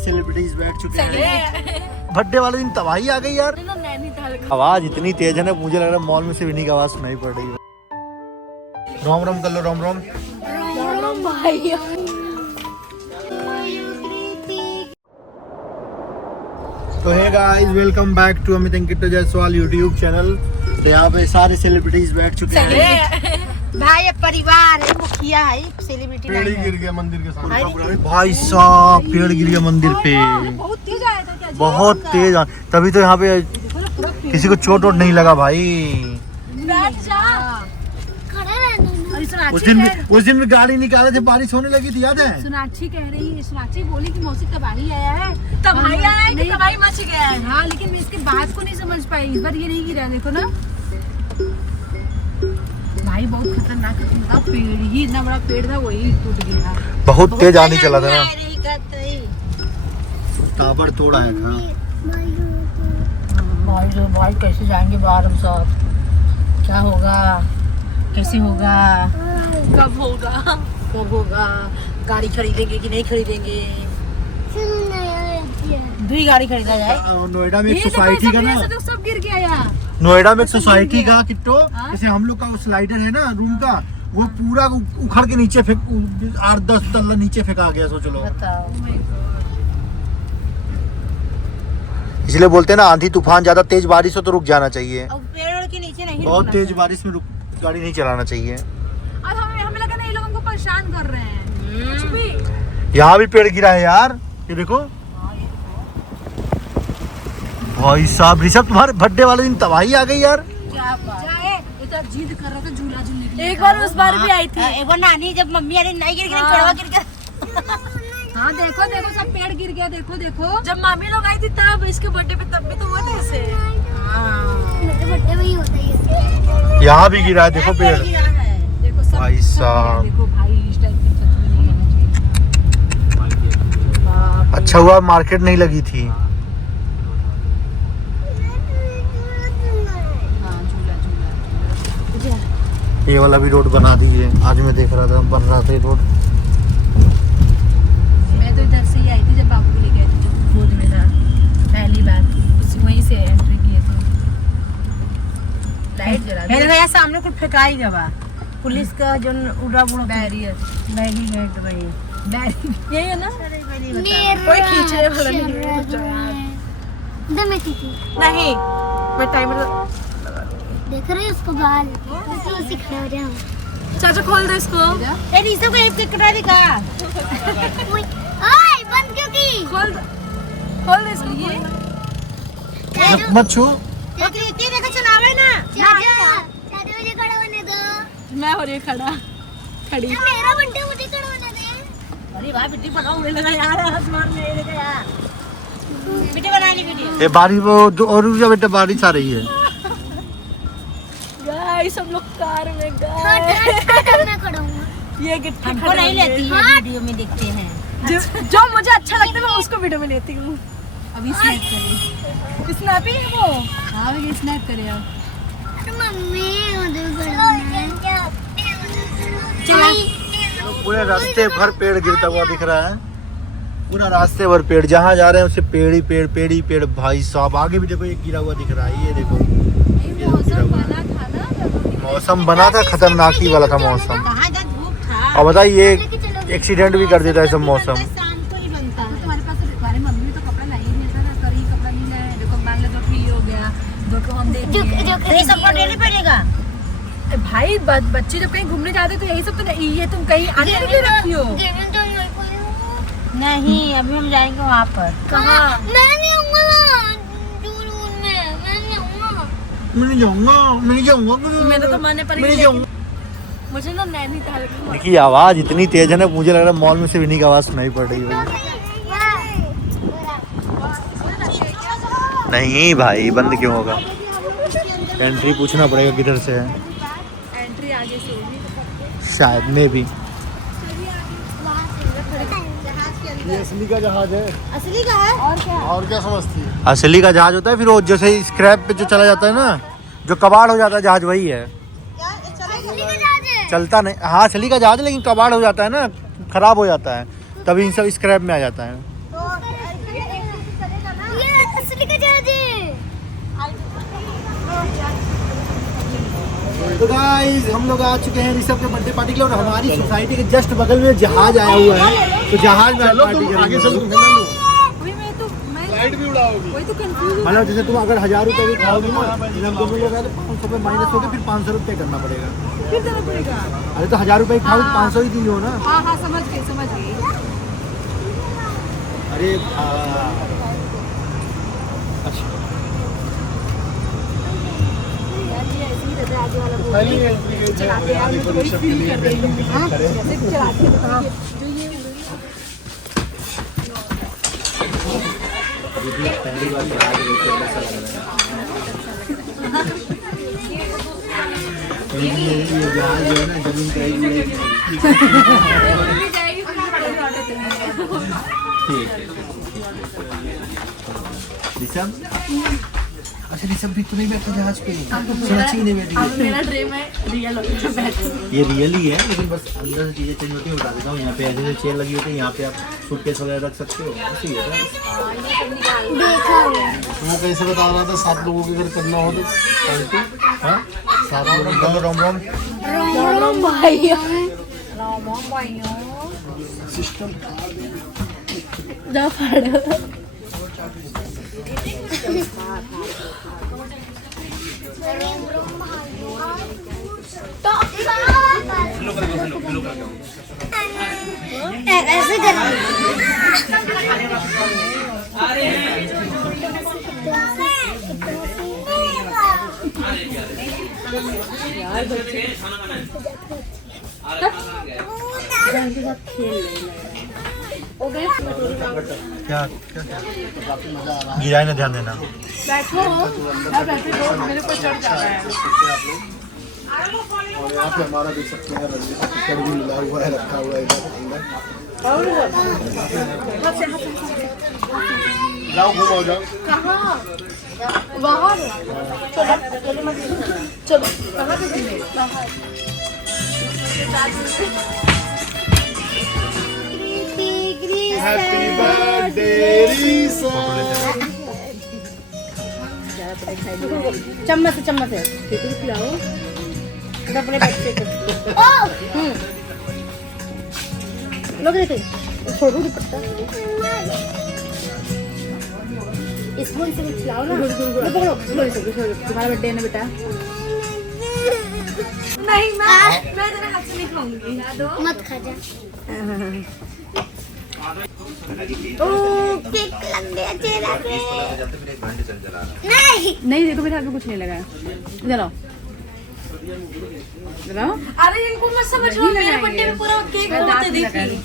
Celebrities बैठ चुके हैं। बर्थडे वाले दिन तबाही आ गई यार। आवाज इतनी तेज है ना, मुझे लग रहा है मॉल में से इन्हीं की आवाज सुनाई पड़ रही है। रोम रोम कर लो, रोम रोम। भाई तो hey guys, welcome back to Amit Ankit Jaiswal YouTube channel. तो यहाँ पे सारे सेलिब्रिटीज बैठ चुके हैं। भाई परिवार है, मुखिया है, सेलिब्रिटी पेड़ ही गिर गया मंदिर के सामने। भाई साहब, पेड़ गिर गया मंदिर पे, बहुत तेज आया था क्या? बहुत तेज। तभी तो यहाँ पे किसी को चोट वोट नहीं लगा भाई। बैठ जा, उस दिन भी गाड़ी निकाले थे, बारिश होने लगी थी, याद है? सोनाक्षी कह रही है, सोनाक्षी बोली कि मौसी तबाही आया है, तबाही आया है कि तबाही मच गया है। हाँ, लेकिन मैं इसके बात को नहीं समझ पाई। इस बार ये नहीं गिरा, देखो ना भाई, बहुत खतरनाक था। पेड़ ही इतना बड़ा पेड़ था, वही टूट गया। बहुत तेज आने चला था ना, ताबड़ तोड़ आया था। भाई कैसे जाएंगे बाहर हम सब? क्या होगा, कैसे होगा, कब होगा? गाड़ी खरीदेंगे कि नहीं खरीदेंगे? दूसरी गाड़ी खरीदा जाए। नोएडा में एक सोसाइटी का ना, तो सब गिर गया यार। नोएडा में एक सोसाइटी का किट्टो, जैसे हम लोग का स्लाइडर है ना रूम का, वो पूरा उखड़ के नीचे फेंक, 8-10 तल्ला नीचे फेंका गया। सोच लो। इसलिए बोलते हैं ना, आंधी तूफान ज्यादा तेज बारिश हो तो रुक जाना चाहिए। पेड़ के नीचे नहीं, बहुत तेज बारिश में गाड़ी नहीं चलाना चाहिए। अब हमें लगा ना ये लोग हमको परेशान कर रहे हैं। कुछ भी। यहाँ भी पेड़ गिरा है यार, ये देखो। भाई साहब, ऋषभ तुम्हारे बर्थडे वाले दिन तबाही आ गई यार। क्या बात है? इतना जिद कर रहा था झूला झूलने के लिए। एक बार उस बार भी आई थी। एक बार नानी जब मम्मी अरे नहीं गिर गई, कड़वा गिर गया। हाँ देखो देखो, सब पेड़ गिर गया। देखो देखो, जब मामी लोग आई थी तब, इसके बर्थडे पे तब भी तो हुआ था ऐसे। मेरे बर्थडे में ही होता है। यहाँ भी गिरा है, देखो पेड़। देखो सब भाई साहब, देखो भाई, इस टाइप की सच में नहीं होना चाहिए। अच्छा हुआ मार्केट नहीं लगी थी। ये वाला भी रोड बना दीजिए। आज मैं देख रहा था, बन रहा था ये रोड। मैं तो इधर से ही आई थी जब बाबू को लेके आई थी, जब गोद में था पहली बार, वहीं से एंट्री किए थे। लाइट जला दी। मेरे यहाँ सामने कुछ फेंकाई गया, पुलिस का जो उड़ा बुड़ा बैरियर, बैरीगेट वही यही है ना। कोई खींचने वाला नहीं नहीं, मैं टाइमर देख रहे हो उसको बाल, उसी खड़ा हो जाओ। चाचा खोल दे इसको। ए नीचे को एक कटा दिखा। ओए बंद क्यों की? खोल दे इसको। ये मत छू। ये देखो चलावे ना। चाचा मुझे खड़ा होने दो। मैं हो रही खड़ा खड़ी। मेरा बंटू मुझे खड़ा होने दे। अरे भाई बिट्टी पका उड़ने लगा यार, आसमान में ये देखो यार। बिट्टी बना ली वीडियो। ये बारिश और रुक जा बेटा, बारिश आ रही है। गाइस हम लोग कार में गए। मैं खड़ा हूँ। ये गिट्टी हमको नहीं लेती है, वीडियो में देखते हैं। जो मुझे अच्छा लगता है मैं उसको वीडियो में लेती हूँ। अभी स्नैप करें, स्नैपी है वो। हाँ भी स्नैप करे आप। मम्मी उधर खड़ा है। पूरे रास्ते भर पेड़ गिरता हुआ दिख रहा है। पूरा रास्ते भर पेड़, जहाँ जा रहे हैं उससे पेड़ ही पेड़, पेड़ ही पेड़। भाई साहब, आगे भी देखो, ये गिरा हुआ दिख रहा है। ये देखो, मौसम बना था, खतरनाक ही वाला था मौसम। और बताइए, ये एक्सीडेंट भी कर देता है सब मौसम। तुम्हारे पास तुम्हारे मम्मी तो कपड़ा लाई नहीं था ना, करी कपड़ा नहीं लाया। देखो बांग्ला तो फ्री हो गया, देखो हम देख सबको डेली पड़ेगा। भाई बच्चे जब कहीं घूमने जाते तो यही सब तो नहीं। ये तुम कहीं आने के लिए रखी हो? नहीं, अभी हम जाएंगे वहाँ पर। कहाँ? मैं नहीं आऊँगा, दूर में मैं नहीं आऊँगा। मैं नहीं जाऊँगा। मेरा तो मन है, पर मुझे ना नैनीताल का। देखिए, आवाज इतनी तेज है ना, मुझे लग रहा है मॉल में से इन्हीं की आवाज सुनाई पड़ रही है। नहीं भाई, बंद क्यों होगा? एंट्री पूछना पड़ेगा किधर से है। एंट्री आगे से होगी शायद, में भी। ये असली का जहाज है। असली का है। और क्या समझती है? असली का जहाज होता है, फिर वो जैसे स्क्रैप पे जो चला जाता है ना, जो कबाड़ हो जाता है जहाज, वही है। चलता नहीं। हाँ, असली का जहाज, लेकिन कबाड़ हो जाता है ना, खराब हो जाता है, तभी इन सब स्क्रैप में आ जाता है। बैटरी का चार्ज तो गाइस हम लोग आ चुके हैं ऋषभ के बर्थडे पार्टी के लिए और हमारी सोसाइटी के जस्ट बगल में जहाज आया हुआ है, तो जहाज में पार्टी करेंगे। लाइट भी उड़ाओगी। मतलब जैसे तुम अगर 1000 रुपये भी खाओगे ना, हम दोनों लोग हैं तो 500 रुपये माइनस होगा, फिर 500 रुपये करना पड़ेगा। फिर देना पड़ेगा। अरे तो 1000 रुपये खाओगे तो 500 ही दी हो ना। हाँ हाँ समझ गई समझ गई। अरे अच्छा पहली चलाते हैं तो वही फील कर रही हूँ। जैसे चलाते हैं पहली बार जहाज कैसा लग रहा है। ये जहाज जो है ना जमीन का ठीक है। ऋषभ अच्छा ऋषभ भी तुम्हें भी अपने जहाज पे सोची नहीं बैठी। मेरा ड्रीम है रियल ये रियल ही है, लेकिन बस अंदर से चीजें चेंज होती है। बता देता हूँ, यहाँ पे ऐसे चेयर लगी होती है, यहाँ पे आप सूटकेस वगैरह रख सकते हो। ऐसे ही होता है। वो कैसे बता रहा था 7 लोगों के अगर करना हो तो हाँ 7 लोग बोलो रोम रोम रोम भाइयों सिस्टम जा पड़ो। ऐसे कर क्या गिराए ना, ध्यान देना। बैठो मेरे को चढ़ जा रहा है। और यहाँ पे हमारा देख सकते हैं रंजीत का टिकट भी मिला हुआ है, रखा हुआ है इधर अंदर। जाओ घूमो जाओ। कहाँ बाहर चलो चलो कहाँ पे हैप्पी बर्थडे चम्मच है खिलाओ अपने बच्चे को। लोग देखे छोड़ो दुपट्टा स्पून से खिलाओ ना। पकड़ो तुम्हारा बर्थडे है ना बेटा। नहीं मैं तेरे हाथ से नहीं खाऊंगी। मत खा जा। ओ केक लग गया चेहरा पे। नहीं देखो मेरे हाथ में कुछ नहीं लगा है। जलाओ जलाओ। अरे इनको मत समझो, मेरे बर्थडे में पूरा केक होते देखी।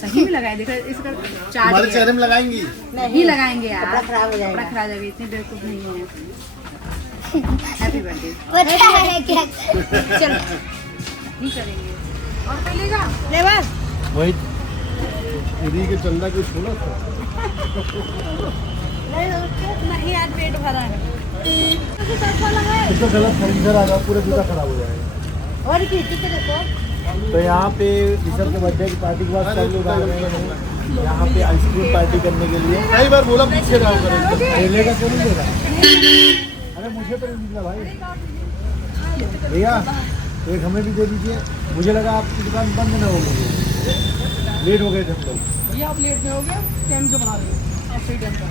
सही में लगाए देखो इसका चार्ज हमारे चेहरे में लगाएंगी। नहीं लगाएंगे यार, कपड़ा खराब हो जाएगा। कपड़ा खराब हो जाएगा, इतनी बेवकूफ नहीं है। Happy birthday. पता है क्या? चलो नहीं करेंगे और मिलेगा ले बस। वही दीदी के चंदा कुछ सुना था। नहीं यार पेट भरा है। तो गलत फर्नीचर आ गया, पूरा जूता खराब हो जाएगा। और किसी को देखो तो यहाँ पे ऋषभ के बर्थडे की पार्टी के बाद सब लोग आ रहे हैं यहाँ पे आइसक्रीम पार्टी करने के लिए। कई बार बोला पीछे रहो करें। लेगा क्यों नहीं लेगा? अरे मुझे तो नहीं निकला भाई। भैया एक हमें भी दे दीजिए। मुझे लगा आपकी दुकान बंद न हो गई, लेट हो गए थे हम लोग। भैया आप लेट में हो गए, टाइम से बना रहे ऐसे ही टाइम पर।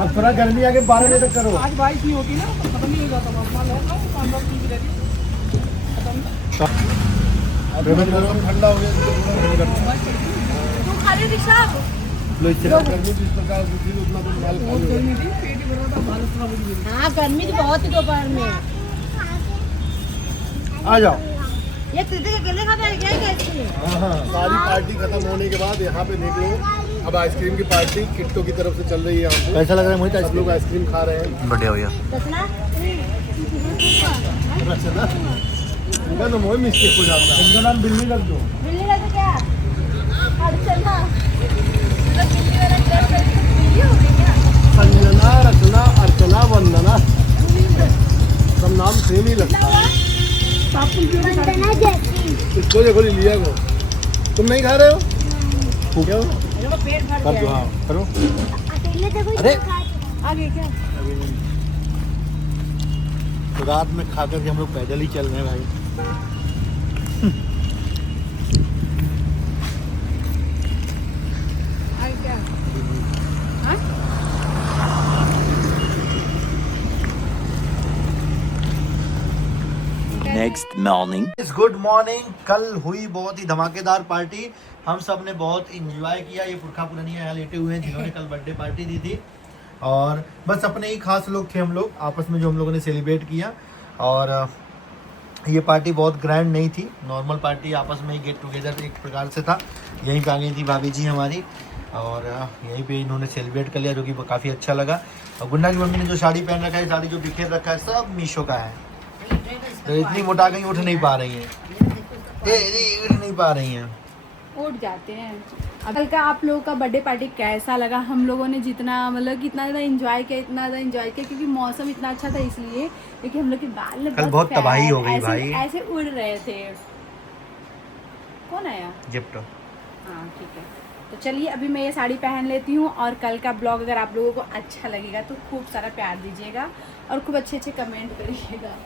अब थोड़ा गर्मी आके 12 बजे तक करो। आज 22 नहीं होती ना, खत्म नहीं हो जाता। ठंडा हो गया तू खाली रिक्शा गर्मी जिस प्रकार की थी उतना तो माल खाली हो। हाँ गर्मी तो बहुत ही दोपहर में। आ जाओ। ये तुझे अकेले खाता है क्या कैसे? हाँ सारी पार्टी खत्म होने के बाद यहाँ पे देख लो, अब आइसक्रीम की पार्टी किट्टो की तरफ से चल रही है यहाँ पे। कैसा लग रहा है मोहित? सब लोग आइसक्रीम खा रहे हैं। बढ़िया भैया। रचना इनका तो मोह मिस्टेक हो जाता है। इनका नाम बिल्ली रख दो। बिल्ली लगा क्या? अर्चना संजना, रचना, अर्चना, वंदना सब नाम सेम ही लगता है। वंदना जैसी। इसको देखो लिया को। तुम नहीं खा रहे हो? क्यों? पेट भर कर दो, गया हाँ करो। अकेले देखो अरे! आगे क्या अभी नहीं। तो रात में खा करके हम लोग पैदल ही चल रहे हैं भाई। आगे क्या हाँ? Next morning. Good morning. कल हुई बहुत ही धमाकेदार पार्टी, हम सब ने बहुत इंजॉय किया। ये पुरखा पुरानिया यहाँ लेटे हुए हैं जिन्होंने कल बर्थडे पार्टी दी थी, और बस अपने ही खास लोग थे हम लोग आपस में जो हम लोगों ने सेलिब्रेट किया। और ये पार्टी बहुत ग्रैंड नहीं थी, नॉर्मल पार्टी, आपस में ही गेट टुगेदर एक प्रकार से था। यहीं पे आ गई थी भाभी जी हमारी, और यहीं पे इन्होंने सेलिब्रेट कर लिया, जो कि काफ़ी अच्छा लगा। और गुन्ना की मम्मी ने जो साड़ी पहन रखा है, साड़ी जो बिखेर रखा है, सब मीशो का है। तो इतनी मोटा गई, उठ नहीं पा रही है, उठ नहीं पा रही हैं। उठ जाते हैं। अब कल का आप लोगों का बर्थडे पार्टी कैसा लगा? हम लोगों ने जितना मतलब कितना ज़्यादा एंजॉय किया, इतना ज़्यादा एंजॉय किया क्योंकि मौसम इतना अच्छा था, इसलिए क्योंकि हम लोग के बाल कल बहुत तबाही हो गई भाई। ऐसे उड़ रहे थे। कौन आया? गिफ्ट। हाँ ठीक है, तो चलिए अभी मैं ये साड़ी पहन लेती हूँ, और कल का ब्लॉग अगर आप लोगों को अच्छा लगेगा तो खूब सारा प्यार दीजिएगा और खूब अच्छे अच्छे कमेंट करिएगा।